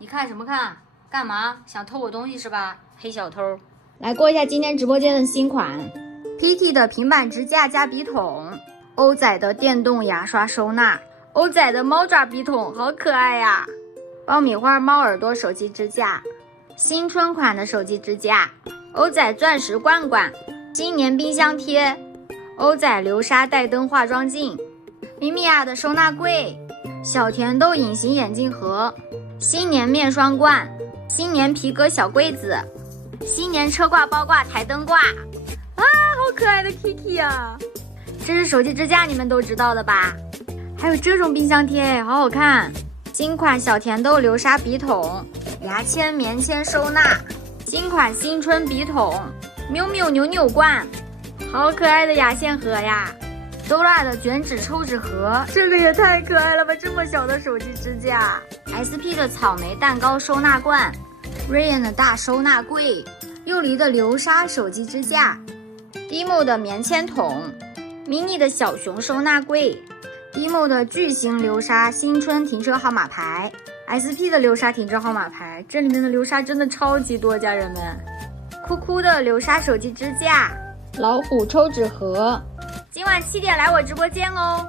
你看什么看？干嘛？想偷我东西是吧？黑小偷！来过一下今天直播间的新款 PT 的平板支架加笔筒，欧仔的电动牙刷收纳，欧仔的猫爪笔筒好可爱呀！爆米花猫耳朵手机支架，新春款的手机支架，欧仔钻石罐罐，新年冰箱贴，欧仔流沙带灯化妆镜，米米娅的收纳柜，小甜豆隐形眼镜盒，新年面霜罐，新年皮革小柜子，新年车挂包挂台灯挂。好可爱的 Kiki 啊！这是手机支架，你们都知道的吧？还有这种冰箱贴，好好看。新款小甜豆流沙笔筒，牙签棉签收纳，新款新春笔筒，喵喵扭扭罐，好可爱的牙线盒呀！Dora 的卷纸抽纸盒，这个也太可爱了吧！这么小的手机支架。SP 的草莓蛋糕收纳罐，Rayon 的大收纳柜，幼梨的流沙手机支架。Dimo 的棉签筒 ，mini 的小熊收纳柜 ，Dimo 的巨型流沙新春停车号码牌 ，SP 的流沙停车号码牌，这里面的流沙真的超级多，家人们。酷酷的流沙手机支架，老虎抽纸盒。今晚7点来我直播间哦。